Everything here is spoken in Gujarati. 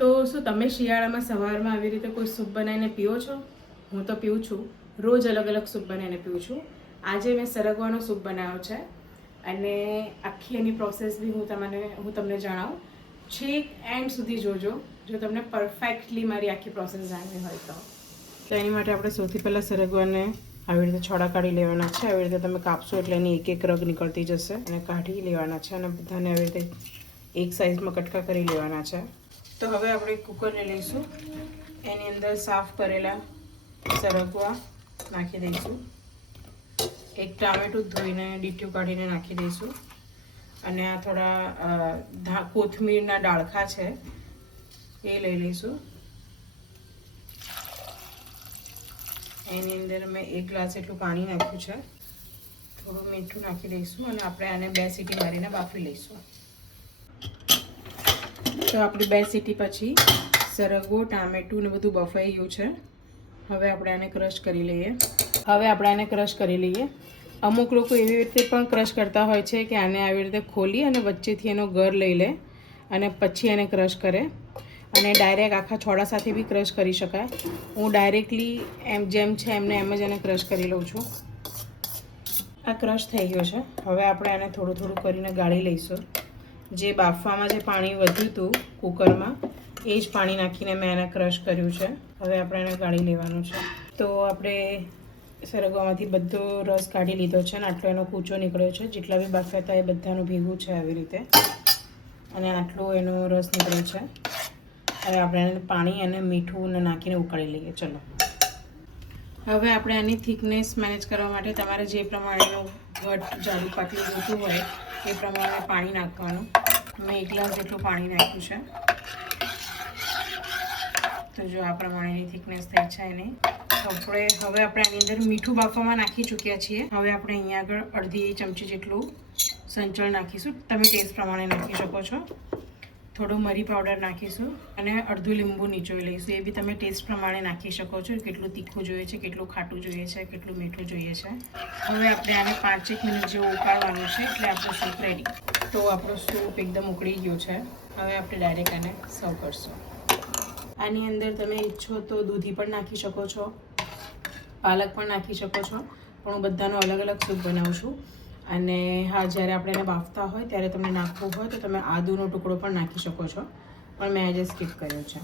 તો શું તમે શિયાળામાં સવારમાં આવી રીતે કોઈ સૂપ બનાવીને પીઓ છો? હું તો પીઉં છું. રોજ અલગ અલગ સૂપ બનાવીને પીઉં છું. આજે મેં સરગવાનો સૂપ બનાવ્યો છે અને આખી એની પ્રોસેસ બી હું તમને હું તમને જણાવું. છેક એન્ડ સુધી જોજો. જો તમને પરફેક્ટલી મારી આખી પ્રોસેસ જાણવી હોય તો. તો એની માટે આપણે સૌથી પહેલાં સરગવાને આવી રીતે છોડા કાઢી લેવાના છે. આવી રીતે તમે કાપશો એટલે એની એક એક રગ નીકળતી જશે. અને કાઢી લેવાના છે અને બધાને આવી રીતે એક સાઈઝમાં કટકા કરી લેવાના છે. તો હવે આપણે કુકરને લઈશું. એની અંદર સાફ કરેલા સરગવા નાખી દઈશું. એક ટામેટું ધોઈને ડીટ્યું કાઢીને નાખી દઈશું. અને આ થોડા કોથમીરના ડાળખા છે, એ લઈ લઈશું. એની અંદર મેં એક ગ્લાસ એટલું પાણી નાખ્યું છે. થોડું મીઠું નાખી દઈશું અને આપણે આને બે સીટી મારીને બાફી લઈશું. તો આપણી બે સીટી પછી સરગવો, ટામેટું ને બધું બફાઈ ગયું છે. હવે આપણે આને ક્રશ કરી લઈએ. હવે આપણે આને ક્રશ કરી લઈએ. અમુક લોકો એવી રીતે પણ ક્રશ કરતા હોય છે કે આને આવી રીતે ખોલી અને વચ્ચેથી એનો ગર લઈ લે અને પછી એને ક્રશ કરે. અને ડાયરેક્ટ આખા છોડા સાથે બી ક્રશ કરી શકાય. હું ડાયરેક્ટલી એમ જેમ છે એમને એમ જ એને ક્રશ કરી લઉં છું. આ ક્રશ થઈ ગયો છે. હવે આપણે આને થોડું થોડું કરીને ગાળી લઈશું. જે બાફવામાં જે પાણી વધ્યું હતું કુકરમાં, એ જ પાણી નાખીને મેં એને ક્રશ કર્યું છે. હવે આપણે એને ગાળી લેવાનું છે. તો આપણે સરગવામાંથી બધો રસ કાઢી લીધો છે અને આટલો એનો કૂચો નીકળ્યો છે. જેટલા બી બાફ્યા હતા એ બધાનું ભેગું છે આવી રીતે. અને આટલો એનો રસ નીકળ્યો છે. હવે આપણે એને પાણી અને મીઠું નાખીને ઉકાળી લઈએ. ચલો. હવે આપણે આની થિકનેસ મેનેજ કરવા માટે તમારે જે પ્રમાણેનું ઘટ જાડું પાતળું જોતું હોય, એ પ્રમાણે પાણી નાખવાનું. મેં એક ગ્લાસ જેટલું પાણી નાખ્યું છે. તો જો આ પ્રમાણેની થિકનેસ થઈ છે એની. તો આપણે હવે આપણે આની અંદર મીઠું બાફવામાં નાખી ચૂક્યા છીએ. હવે આપણે અહીંયા આગળ અડધી ચમચી જેટલું સંચળ નાખીશું. તમે ટેસ્ટ પ્રમાણે નાખી શકો છો. થોડો મરી પાવડર નાખીશું અને અડધું લીંબુ નીચોવી લઈશું. એ બી તમે ટેસ્ટ પ્રમાણે નાખી શકો છો કેટલું તીખું જોઈએ છે, કેટલું ખાટું જોઈએ છે, કેટલું મીઠું જોઈએ છે. હવે આપણે આને પાંચેક મિનિટ જેવું ઉકાળવાનું છે એટલે આપણું સૂપ રેડી તો આપણો સૂપ એકદમ ઉકળી ગયો છે. હવે આપણે ડાયરેક્ટ આને સર્વ કરશું. આની અંદર તમે ઈચ્છો તો દૂધી પણ નાખી શકો છો, પાલક પણ નાખી શકો છો, પણ હું બધાનો અલગ અલગ સૂપ બનાવું છું. અને હા, જ્યારે આપણે એને બાફતા હોય, ત્યારે તમને નાખવું હોય, તો તમે આદુનો ટુકડો પણ નાખી શકો છો. પણ મેં આજે સ્કીપ કર્યો છે.